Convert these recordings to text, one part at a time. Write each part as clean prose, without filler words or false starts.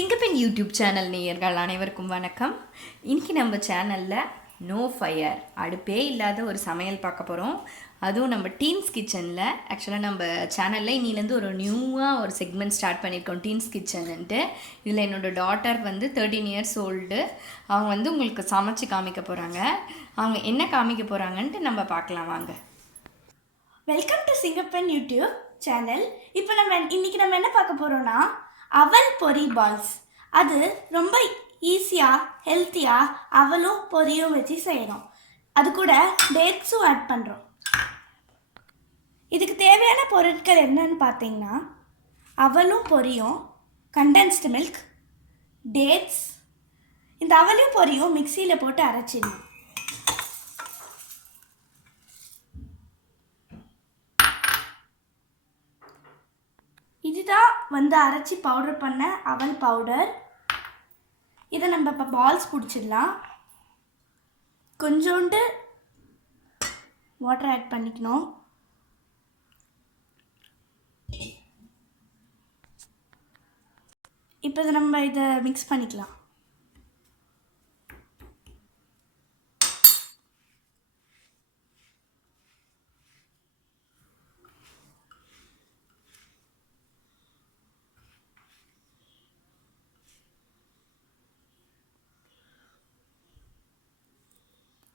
சிங்கப்பெண் YouTube channel நேயர்கள் அனைவருக்கும் வணக்கம். இன்றைக்கி நம்ம சேனலில் நோ ஃபயர், அடுப்பே இல்லாத ஒரு சமையல் பார்க்க போகிறோம். அதுவும் நம்ம டீன்ஸ் கிச்சனில். ஆக்சுவலாக நம்ம சேனலில் இன்னிலேருந்து ஒரு நியூவாக ஒரு செக்மெண்ட் ஸ்டார்ட் பண்ணியிருக்கோம், டீன்ஸ் கிச்சனுன்ட்டு. இதில் என்னோடய டாட்டர் 13 இயர்ஸ் ஓல்டு. அவங்க உங்களுக்கு சமைச்சு காமிக்க போகிறாங்க. அவங்க என்ன காமிக்க போகிறாங்கன்ட்டு நம்ம பார்க்கலாம் வாங்க. Welcome to Singappenn YouTube channel. இப்போ இன்றைக்கி நம்ம என்ன பார்க்க போகிறோன்னா அவல் பொரி பால்ஸ். அது ரொம்ப ஈஸியாக ஹெல்த்தியாக அவலும் பொரியும் வச்சு செய்கிறோம். அது கூட டேட்ஸும் ஆட் பண்ணுறோம். இதுக்கு தேவையான பொருட்கள் என்னன்னு பார்த்தீங்கன்னா அவலும் பொரியும், கண்டென்ஸ்டு மில்க், டேட்ஸ். இந்த அவலும் பொரியும் மிக்சியில் போட்டு அரைச்சிடணும். இதுதான் அரைச்சி பவுடர் பண்ண அவல் பவுடர். இதை நம்ம இப்போ பால்ஸ் பிடிச்சிடலாம். கொஞ்சோண்டு வாட்டர் ஆட் பண்ணிக்கணும். இப்போ நம்ம இதை மிக்ஸ் பண்ணிக்கலாம்.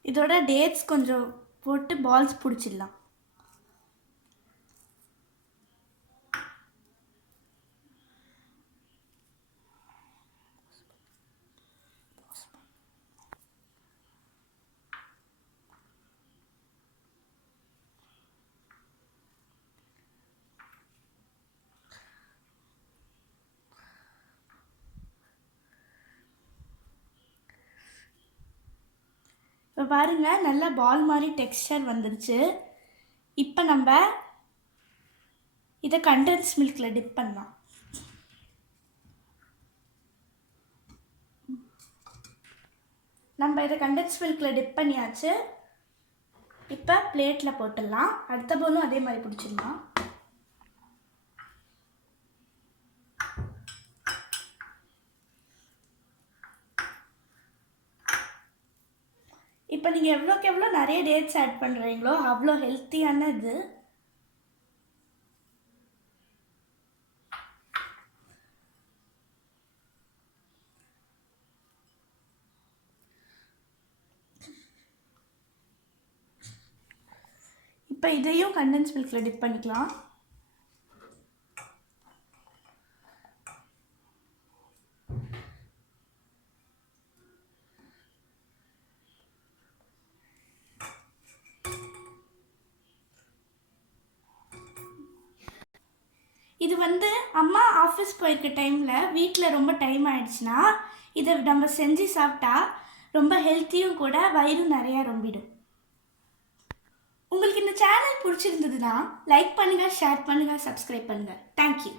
இதோட டேட்ஸ் கொஞ்சம் போட்டு பால்ஸ் பிடிச்சிடலாம். இப்போ பாருங்கள், நல்லா பால் மாதிரி டெக்ஸ்சர் வந்துருச்சு. இப்போ நம்ம இதை கண்டென்ஸ் மில்கில் டிப் பண்ணலாம். நம்ம இதை கண்டென்ஸ் மில்கில் டிப் பண்ணியாச்சு. இப்போ பிளேட்டில் போட்டுடலாம். அடுத்த போலும் அதே மாதிரி பிடிச்சிடலாம். இப்போ நீங்கள் எவ்வளோக்கு எவ்வளோ நிறைய டேட்ஸ் ஆட் பண்ணுறீங்களோ அவ்வளோ ஹெல்த்தியான இது. இப்போ இதையும் கண்டென்ஸ் மில்கில் டிப் பண்ணிக்கலாம். இது அம்மா ஆஃபீஸ் போயிருக்க டைமில் வீட்டில் ரொம்ப டைம் ஆகிடுச்சுன்னா இதை நம்ம செஞ்சு சாப்பிட்டா ரொம்ப ஹெல்த்தியும் கூட, வயிறும் நிறையா ரொம்பிடும். உங்களுக்கு இந்த சேனல் பிடிச்சிருந்ததுன்னா லைக் பண்ணுங்கள், ஷேர் பண்ணுங்கள், சப்ஸ்கிரைப் பண்ணுங்கள். தேங்க்யூ.